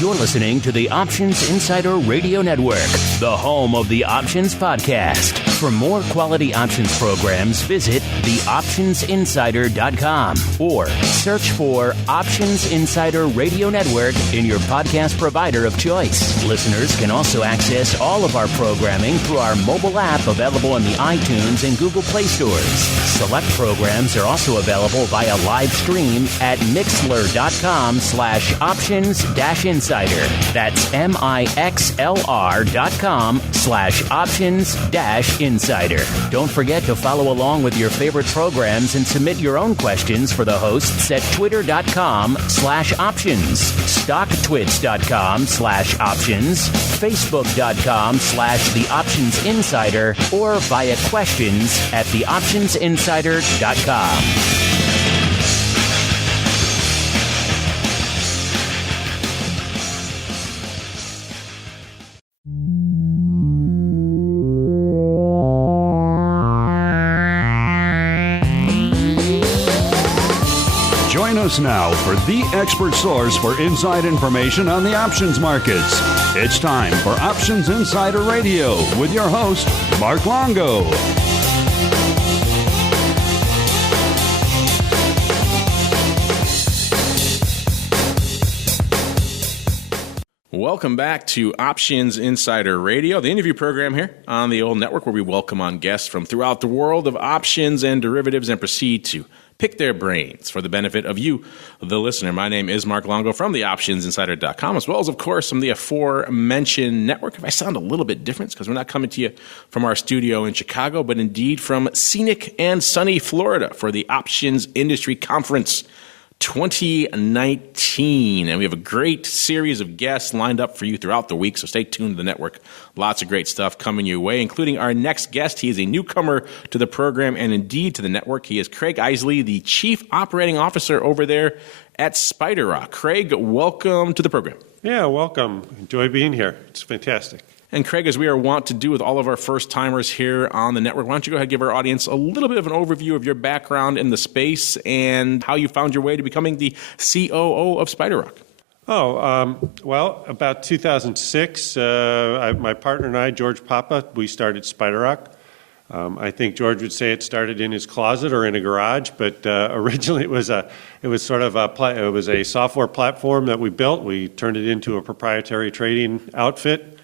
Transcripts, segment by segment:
You're listening to the Options Insider Radio Network, the home of the Options Podcast. For more quality options programs, visit theoptionsinsider.com or search for Options Insider Radio Network in your podcast provider of choice. Listeners can also access all of our programming through our mobile app available in the iTunes and Google Play stores. Select programs are also available via live stream at mixlr.com/options-insider. That's mixlr.com/options-insider. Don't forget to follow along with your favorite programs and submit your own questions for the hosts at twitter.com/options, stocktwits.com/options, facebook.com/theoptionsinsider, or via questions at theoptionsinsider.com. Join us now for the expert source for inside information on the options markets. It's time for Options Insider Radio with your host, Mark Longo. Welcome back to Options Insider Radio, the interview program here on the old network where we welcome on guests from throughout the world of options and derivatives and proceed to pick their brains for the benefit of you, the listener. My name is Mark Longo from the optionsinsider.com, as well as, of course, from the aforementioned network. If I sound a little bit different, it's because we're not coming to you from our studio in Chicago, but indeed from scenic and sunny Florida for the Options Industry Conference 2019. And we have a great series of guests lined up for you throughout the week, so stay tuned to the network. Lots of great stuff coming your way, including our next guest. He is a newcomer to the program and indeed to the network. He is Craig Iseli, the Chief Operating Officer over there at SpiderRock. Craig, welcome to the program. Yeah, welcome. Enjoy being here. It's fantastic. And Craig, as we are wont to do with all of our first-timers here on the network, why don't you go ahead and give our audience a little bit of an overview of your background in the space and how you found your way to becoming the COO of SpiderRock. Well, about 2006, my partner and I, George Papa, we started SpiderRock. I think George would say it started in his closet or in a garage, but originally it was a software platform that we built. We turned it into a proprietary trading outfit.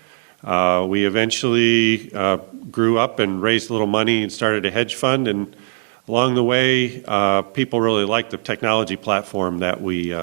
We eventually grew up and raised a little money and started a hedge fund. And along the way, people really liked the technology platform that we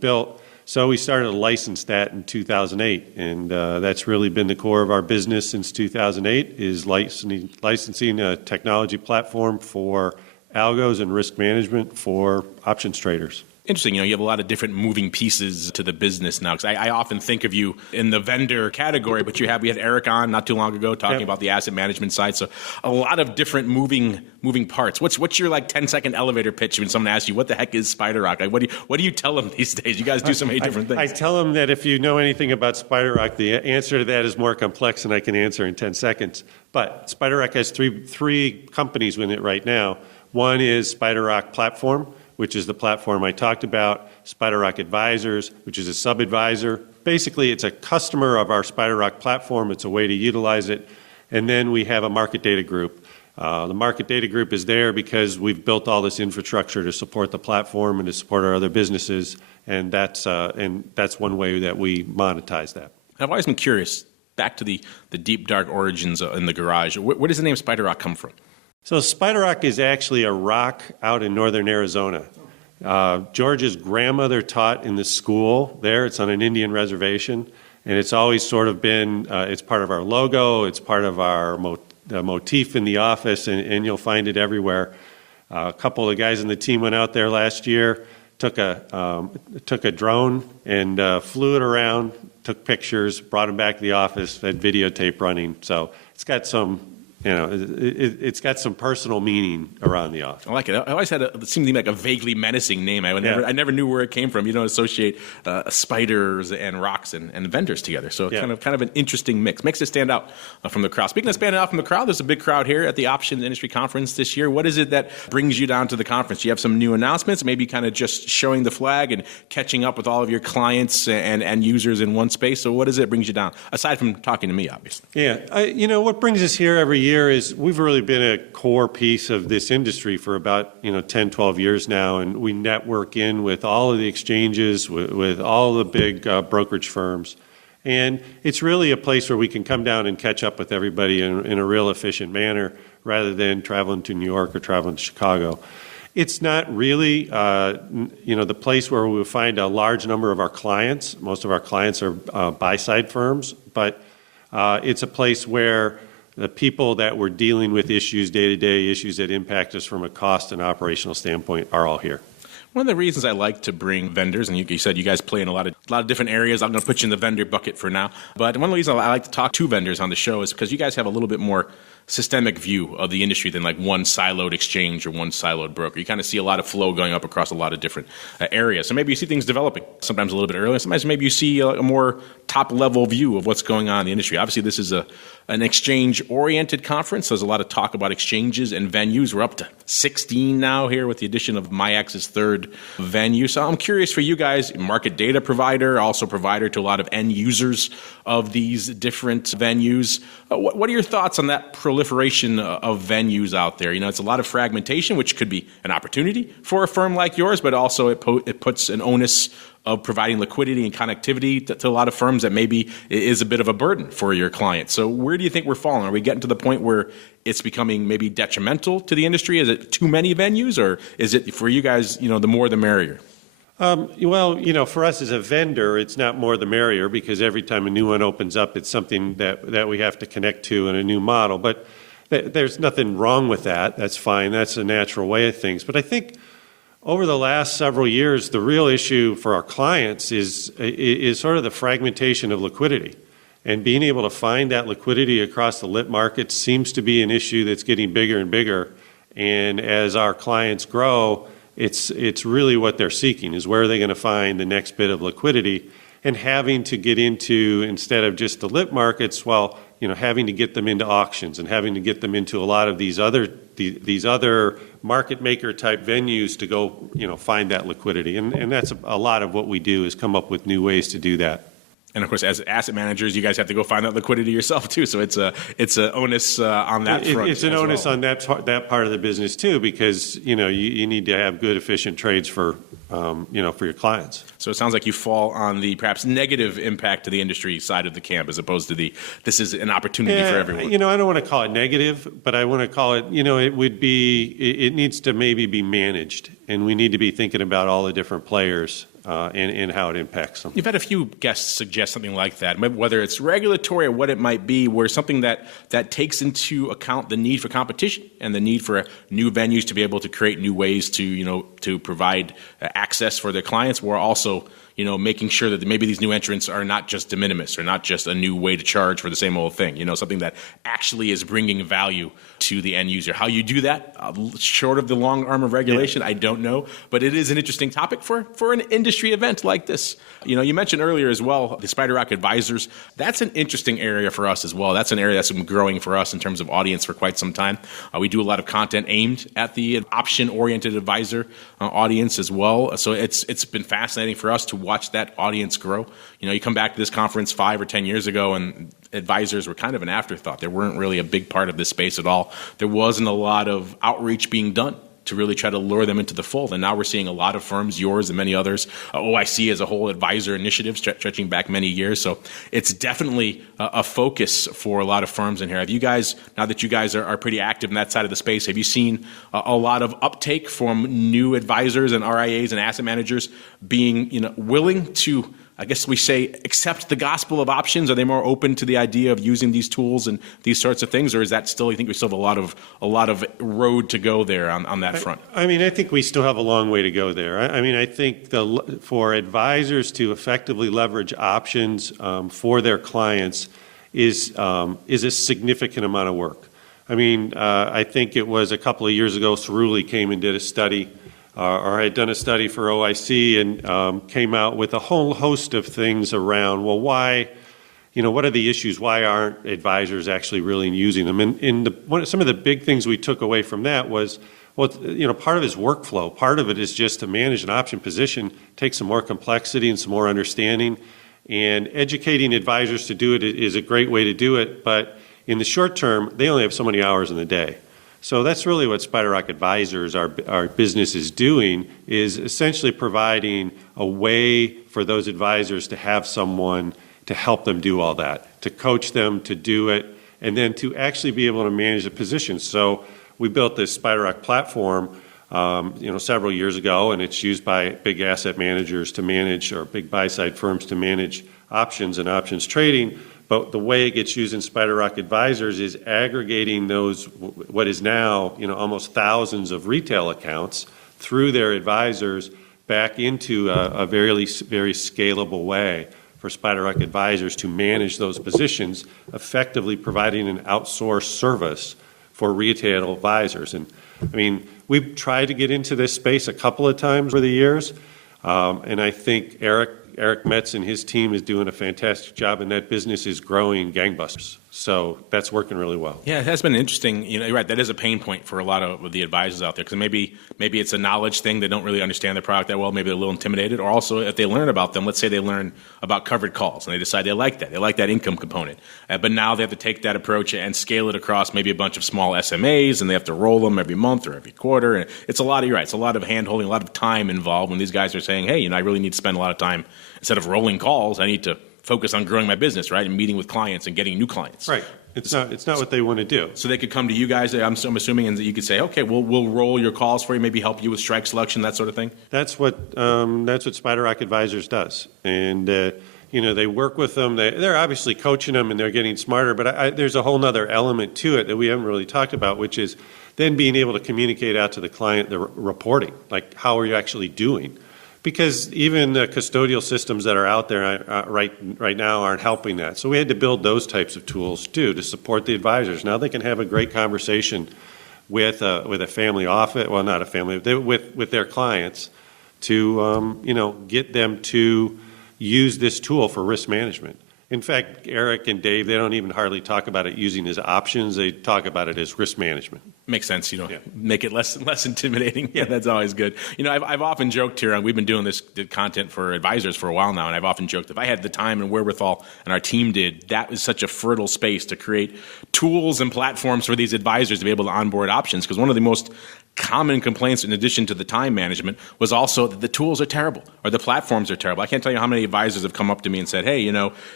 built. So we started to license that in 2008. And that's really been the core of our business since 2008 is licensing a technology platform for algos and risk management for options traders. Interesting. You have a lot of different moving pieces to the business now. Because I often think of you in the vendor category, but we had Eric on not too long ago talking about the asset management side. So a lot of different moving parts. What's your 10-second elevator pitch when someone asks you, what the heck is SpiderRock? What do you tell them these days? You guys do so many different things. I tell them that if you know anything about SpiderRock, the answer to that is more complex than I can answer in 10 seconds. But SpiderRock has three companies in it right now. One is SpiderRock Platform, which is the platform I talked about, SpiderRock Advisors, which is a sub-advisor. Basically, it's a customer of our SpiderRock platform. It's a way to utilize it. And then we have a market data group. The market data group is there because we've built all this infrastructure to support the platform and to support our other businesses, and that's one way that we monetize that. I've always been curious, back to the deep, dark origins in the garage. Where does the name SpiderRock come from? So SpiderRock is actually a rock out in northern Arizona. George's grandmother taught in the school there. It's on an Indian reservation, and it's always sort of been, it's part of our logo, it's part of our motif in the office, and you'll find it everywhere. A couple of the guys in the team went out there last year, took a drone and flew it around, took pictures, brought them back to the office, had videotape running. So it's got some It's got some personal meaning around the office. I like it. I always had it seemed to me like a vaguely menacing name. I never knew where it came from. You don't associate spiders and rocks and vendors together. So kind of an interesting mix. Makes it stand out from the crowd. Speaking of standing out from the crowd, there's a big crowd here at the Options Industry Conference this year. What is it that brings you down to the conference? Do you have some new announcements? Maybe kind of just showing the flag and catching up with all of your clients and users in one space. So what is it that brings you down? Aside from talking to me, obviously. Yeah. What brings us here every year is we've really been a core piece of this industry for about 10, 12 years now, and we network in with all of the exchanges, with all the big brokerage firms, and it's really a place where we can come down and catch up with everybody in a real efficient manner rather than traveling to New York or traveling to Chicago. It's not really the place where we find a large number of our clients. Most of our clients are buy-side firms, but it's a place where the people that we're dealing with issues, day-to-day issues that impact us from a cost and operational standpoint are all here. One of the reasons I like to bring vendors, and you said you guys play in a lot of different areas. I'm going to put you in the vendor bucket for now. But one of the reasons I like to talk to vendors on the show is because you guys have a little bit more systemic view of the industry than like one siloed exchange or one siloed broker. You kind of see a lot of flow going up across a lot of different areas. So maybe you see things developing sometimes a little bit earlier. Sometimes maybe you see a more top-level view of what's going on in the industry. Obviously, this is an exchange-oriented conference. There's a lot of talk about exchanges and venues. We're up to 16 now here with the addition of MIAX's third venue. So I'm curious for you guys, market data provider, also provider to a lot of end users of these different venues. What are your thoughts on that proliferation of venues out there? It's a lot of fragmentation, which could be an opportunity for a firm like yours, but also it puts an onus of providing liquidity and connectivity to a lot of firms that maybe is a bit of a burden for your clients. So where do you think we're falling? Are we getting to the point where it's becoming maybe detrimental to the industry? Is it too many venues, or is it for you guys, the more the merrier? For us as a vendor, it's not more the merrier because every time a new one opens up, it's something that we have to connect to in a new model. But there's nothing wrong with that. That's fine. That's a natural way of things. But I think over the last several years, the real issue for our clients is sort of the fragmentation of liquidity. And being able to find that liquidity across the lit markets seems to be an issue that's getting bigger and bigger. And as our clients grow, it's really what they're seeking is where are they going to find the next bit of liquidity, and having to get into, instead of just the lit markets, having to get them into auctions and having to get them into a lot of these other market maker type venues to go, find that liquidity. And that's a lot of what we do is come up with new ways to do that. And of course, as asset managers, you guys have to go find that liquidity yourself too. So it's an onus on that front. It's an onus on that part of the business too, because you need to have good, efficient trades for your clients. So it sounds like you fall on the perhaps negative impact to the industry side of the camp, as opposed to this is an opportunity for everyone. I don't want to call it negative, but I want to call it. It needs to maybe be managed, and we need to be thinking about all the different players. And how it impacts them. You've had a few guests suggest something like that, whether it's regulatory or what it might be, where something that takes into account the need for competition and the need for new venues to be able to create new ways to provide access for their clients, while also making sure that maybe these new entrants are not just de minimis or not just a new way to charge for the same old thing, something that actually is bringing value to the end user. How you do that, short of the long arm of regulation, I don't know, but it is an interesting topic for an industry event like this. You mentioned earlier as well, the SpiderRock advisors. That's an interesting area for us as well. That's an area that's been growing for us in terms of audience for quite some time. We do a lot of content aimed at the option-oriented advisor audience as well. So it's been fascinating for us to watch that audience grow. You come back to this conference 5 or 10 years ago and advisors were kind of an afterthought. They weren't really a big part of this space at all. There wasn't a lot of outreach being done to really try to lure them into the fold. And now we're seeing a lot of firms, yours and many others, OIC as a whole advisor initiative stretching back many years. So it's definitely a focus for a lot of firms in here. Have you guys, now that you guys are pretty active in that side of the space, have you seen a lot of uptake from new advisors and RIAs and asset managers being willing to, I guess we say, accept the gospel of options? Are they more open to the idea of using these tools and these sorts of things, or is that still, you think we still have a lot of road to go there on that front? I think we still have a long way to go there. I think for advisors to effectively leverage options for their clients is a significant amount of work. I think it was a couple of years ago, Cerulli came and did a study, or had done a study for OIC and came out with a whole host of things around, well, why, what are the issues? Why aren't advisors actually really using them? And some of the big things we took away from that was, well, part of it is workflow. Part of it is just to manage an option position, take some more complexity and some more understanding. And educating advisors to do it is a great way to do it. But in the short term, they only have so many hours in the day. So that's really what SpiderRock Advisors, our business, is doing, is essentially providing a way for those advisors to have someone to help them do all that, to coach them to do it, and then to actually be able to manage the position. So we built this SpiderRock platform, several years ago, and it's used by big asset managers to manage, or big buy-side firms to manage options and options trading. But the way it gets used in SpiderRock Advisors is aggregating those, what is now, almost thousands of retail accounts through their advisors back into a very, very scalable way for SpiderRock Advisors to manage those positions, effectively providing an outsourced service for retail advisors. And we've tried to get into this space a couple of times over the years, and I think Eric Metz and his team is doing a fantastic job, and that business is growing gangbusters. So that's working really well. Yeah, it has been interesting. You're right. That is a pain point for a lot of the advisors out there, because maybe it's a knowledge thing. They don't really understand the product that well. Maybe they're a little intimidated. Or also, if they learn about them, let's say they learn about covered calls, and they decide they like that. They like that income component. But now they have to take that approach and scale it across maybe a bunch of small SMAs, and they have to roll them every month or every quarter. And it's a lot of, you're right, it's a lot of hand-holding, a lot of time involved when these guys are saying, hey, I really need to spend a lot of time, instead of rolling calls, I need to focus on growing my business, right, and meeting with clients and getting new clients. Right. It's not what they want to do. So they could come to you guys, I'm assuming, and you could say, okay, we'll roll your calls for you, maybe help you with strike selection, that sort of thing? That's what SpiderRock Advisors does. And, they work with them. They're obviously coaching them, and they're getting smarter. But there's a whole other element to it that we haven't really talked about, which is then being able to communicate out to the client the reporting, like how are you actually doing? Because even the custodial systems that are out there right now aren't helping that. So we had to build those types of tools too to support the advisors. Now they can have a great conversation with a family office, well, not a family, with their clients to get them to use this tool for risk management. In fact, Eric and Dave, they don't even hardly talk about it using as options. They talk about it as risk management. Makes sense, make it less intimidating. Yeah, that's always good. I've often joked here, and we've been doing this content for advisors for a while now, and I've often joked, if I had the time and wherewithal, and our team did, that was such a fertile space to create tools and platforms for these advisors to be able to onboard options, because one of the most common complaints, in addition to the time management, was also that the tools are terrible or the platforms are terrible. I can't tell you how many advisors have come up to me and said, hey,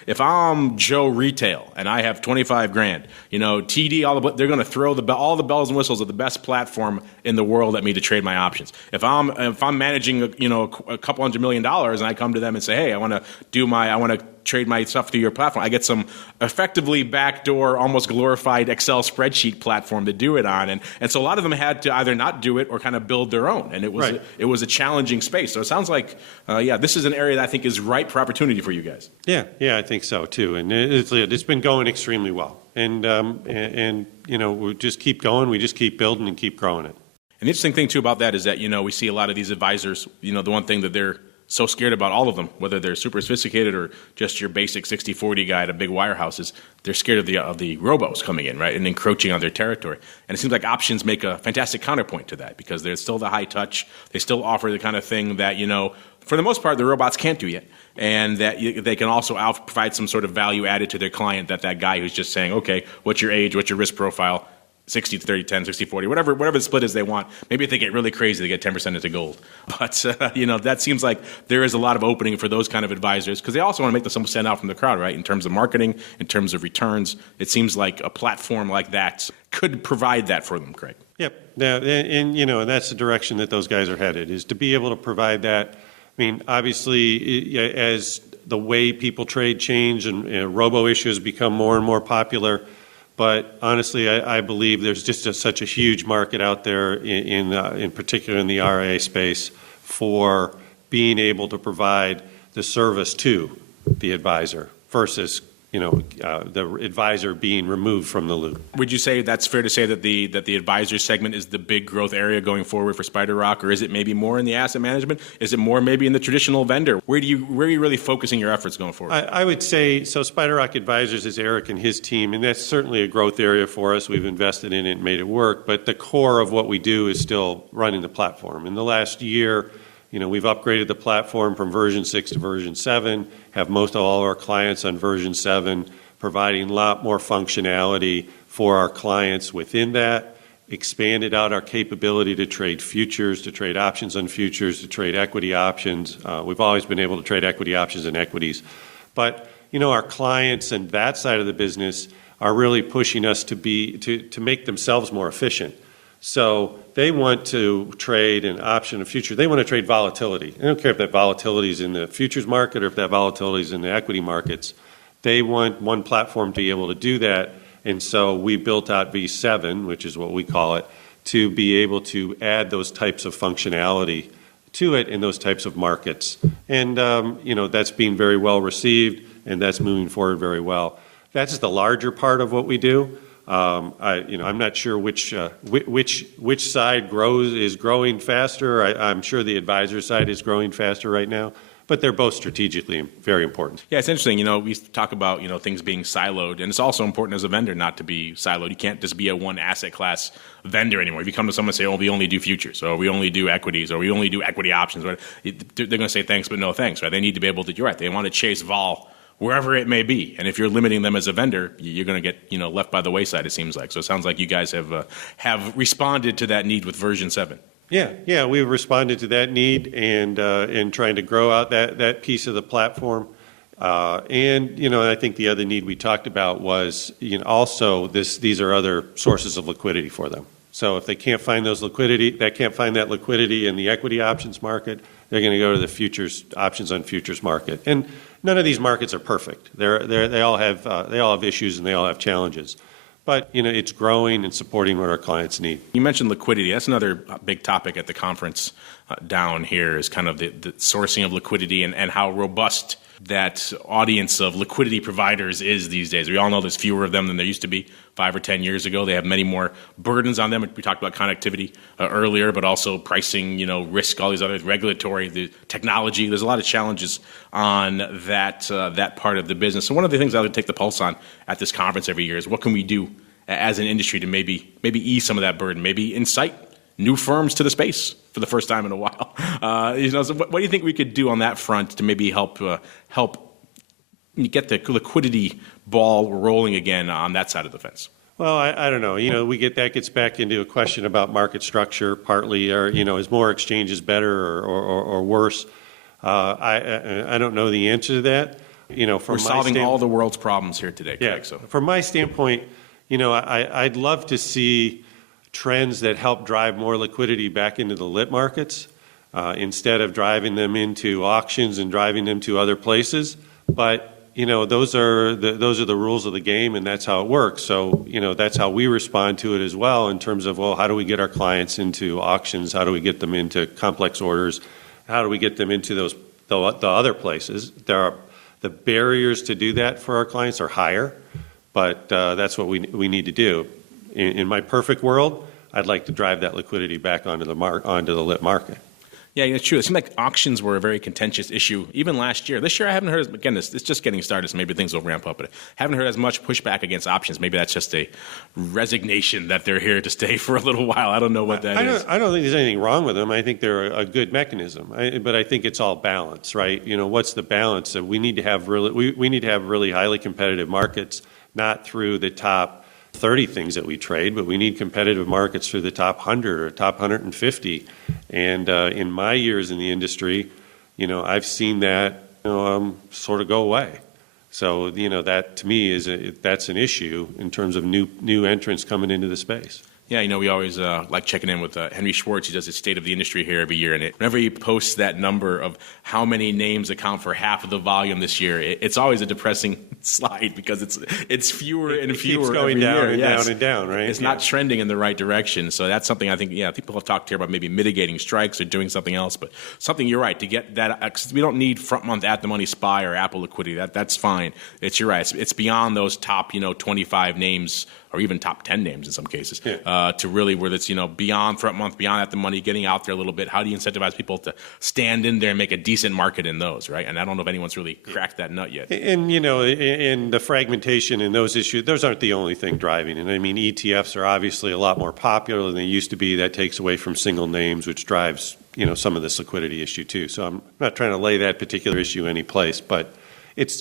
if I'm Joe Retail and I have $25,000, TD, they're going to throw all the bells and whistles of the best platform in the world at me to trade my options. If I'm managing a couple $100 million and I come to them and say, hey, I want to trade my stuff through your platform, I get some effectively backdoor, almost glorified Excel spreadsheet platform to do it on, and so a lot of them had to either not do it or kind of build their own, and it was a challenging space. So it sounds like this is an area that I think is ripe for opportunity for you guys. Yeah, I think so too, and it's been going extremely well, and we just keep going, we just keep building and keep growing it. And the interesting thing too about that is that we see a lot of these advisors, the one thing that they're so scared about, all of them, whether they're super sophisticated or just your basic 60-40 guy at a big wirehouse, is they're scared of the robos coming in, right, and encroaching on their territory. And it seems like options make a fantastic counterpoint to that, because they're still the high touch. They still offer the kind of thing that, for the most part, the robots can't do yet. And that they can also provide some sort of value added to their client, that guy who's just saying, okay, what's your age, what's your risk profile, 60-30, 10, 60-40, whatever the split is they want. Maybe if they get really crazy, they get 10% into gold. But, that seems like there is a lot of opening for those kind of advisors, because they also want to make themselves stand out from the crowd, right? In terms of marketing, in terms of returns. It seems like a platform like that could provide that for them, Craig. Yep. And that's the direction that those guys are headed, is to be able to provide that. Obviously, as the way people trade change and robo issues become more and more popular, but honestly, I believe there's just such a huge market out there, in particular in the RIA space, for being able to provide the service to the advisor versus the advisor being removed from the loop. Would you say that's fair to say that the advisor segment is the big growth area going forward for SpiderRock, or is it maybe more in the asset management? Is it more maybe in the traditional vendor? Where are you really focusing your efforts going forward? I would say, so SpiderRock Advisors is Eric and his team, and that's certainly a growth area for us. We've invested in it and made it work, but the core of what we do is still running the platform. In the last year, we've upgraded the platform from version 6 to version 7, have most of all our clients on version 7, providing a lot more functionality for our clients within that, expanded out our capability to trade futures, to trade options on futures, to trade equity options. We've always been able to trade equity options and equities. But, our clients and that side of the business are really pushing us to make themselves more efficient. So they want to trade an option, a future. They want to trade volatility. They don't care if that volatility is in the futures market or if that volatility is in the equity markets. They want one platform to be able to do that. And so we built out V7, which is what we call it, to be able to add those types of functionality to it in those types of markets. And, that's being very well received, and that's moving forward very well. That's the larger part of what we do. I'm not sure which side is growing faster. I'm sure the advisor side is growing faster right now, but they're both strategically very important. Yeah, it's interesting. We talk about things being siloed, and it's also important as a vendor not to be siloed. You can't just be a one asset class vendor anymore. If you come to someone and say, "Oh, we only do futures," or "We only do equities," or "We only do equity options," right? They're going to say thanks, but no thanks. Right? They need to be able to. You're right. They want to chase vol wherever it may be. And if you're limiting them as a vendor, you're going to get left by the wayside, it seems like. So it sounds like you guys have responded to that need with version 7. Yeah, we've responded to that need and trying to grow out that piece of the platform. I think the other need we talked about was also these are other sources of liquidity for them. So if they can't find that liquidity in the equity options market, they're going to go to the options on futures market. And none of these markets are perfect. They all have issues and they all have challenges. But it's growing and supporting what our clients need. You mentioned liquidity. That's another big topic at the conference down here is kind of the sourcing of liquidity and how robust that audience of liquidity providers is these days. We all know there's fewer of them than there used to be 5 or 10 years ago. They have many more burdens on them. We talked about connectivity earlier, but also pricing, risk, all these other regulatory, the technology. There's a lot of challenges on that part of the business. So one of the things I would take the pulse on at this conference every year is what can we do as an industry to maybe ease some of that burden, maybe incite new firms to the space for the first time in a while. So what do you think we could do on that front to maybe help get the liquidity ball rolling again on that side of the fence? Well, I don't know. That gets back into a question about market structure, partly, or is more exchanges better or worse? I don't know the answer to that. We're solving all the world's problems here today, Craig. Yeah. So from my standpoint, I'd love to see trends that help drive more liquidity back into the lit markets instead of driving them into auctions and driving them to other places. But those are the rules of the game, and that's how it works. So that's how we respond to it as well in terms of, well, how do we get our clients into auctions? How do we get them into complex orders? How do we get them into the other places? The barriers to do that for our clients are higher, but that's what we need to do. In my perfect world, I'd like to drive that liquidity back onto the lit market. Yeah, it's true. It seemed like auctions were a very contentious issue even last year. This year I haven't heard, again, it's just getting started, so maybe things will ramp up, but I haven't heard as much pushback against options. Maybe that's just a resignation that they're here to stay for a little while. I don't know what that is. I don't think there's anything wrong with them. I think they're a good mechanism, but I think it's all balance, right? What's the balance? We need to have really highly competitive markets, not through the top 30 things that we trade, but we need competitive markets through the top 100 or top 150. And in my years in the industry, I've seen that sort of go away. So that to me that's an issue in terms of new entrants coming into the space. Yeah, we always like checking in with Henry Schwartz. He does his State of the Industry here every year. And whenever he posts that number of how many names account for half of the volume this year, it's always a depressing slide because it's fewer and fewer. Keeps going every down year. and Yes. down and down, right? It's not trending in the right direction. So that's something I think, people have talked here about maybe mitigating strikes or doing something else, but something you're right to get that. Cause we don't need front month at the money SPY or Apple liquidity. That's fine. You're right. It's beyond those top 25 names or even top 10 names in some cases to really where it's beyond front month, beyond at the money, getting out there a little bit. How do you incentivize people to stand in there and make a decent market in those, right? And I don't know if anyone's really cracked that nut yet. And in the fragmentation and those issues, those aren't the only thing driving. And I mean, ETFs are obviously a lot more popular than they used to be. That takes away from single names, which drives some of this liquidity issue too. So I'm not trying to lay that particular issue any place, but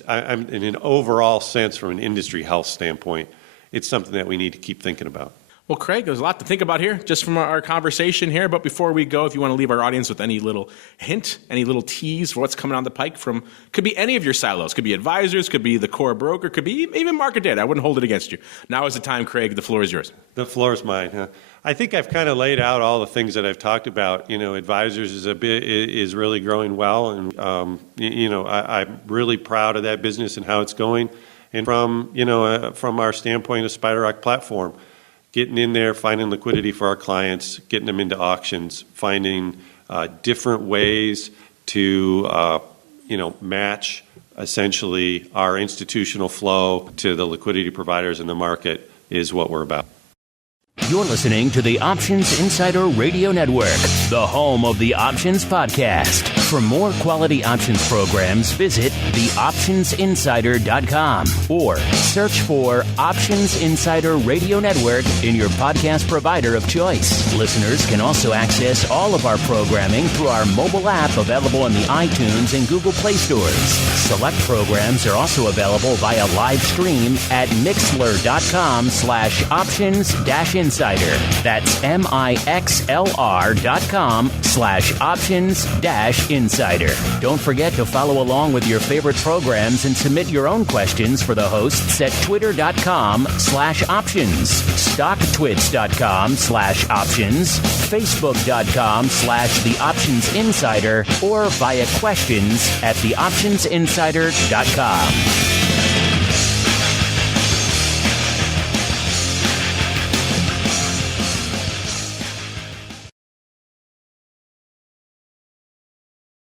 I'm in an overall sense from an industry health standpoint, it's something that we need to keep thinking about. Well, Craig, there's a lot to think about here just from our conversation here. But before we go, if you want to leave our audience with any little hint, any little tease for what's coming on the pike from, could be any of your silos, could be advisors, could be the core broker, could be even market data. I wouldn't hold it against you. Now is the time, Craig. The floor is yours. The floor is mine. Huh? I think I've kind of laid out all the things that I've talked about. Advisors is really growing well, and I'm really proud of that business and how it's going. And from our standpoint of SpiderRock platform, getting in there, finding liquidity for our clients, getting them into auctions, finding different ways to match essentially our institutional flow to the liquidity providers in the market is what we're about. You're listening to the Options Insider Radio Network, the home of the Options Podcast. For more quality options programs, visit theoptionsinsider.com or search for Options Insider Radio Network in your podcast provider of choice. Listeners can also access all of our programming through our mobile app available in the iTunes and Google Play stores. Select programs are also available via live stream at mixlr.com/options-insider. That's mixlr.com/options-insider. Don't forget to follow along with your favorite programs and submit your own questions for the hosts at twitter.com/options, stocktwits.com/options, facebook.com/theoptionsinsider, or via questions at theoptionsinsider.com.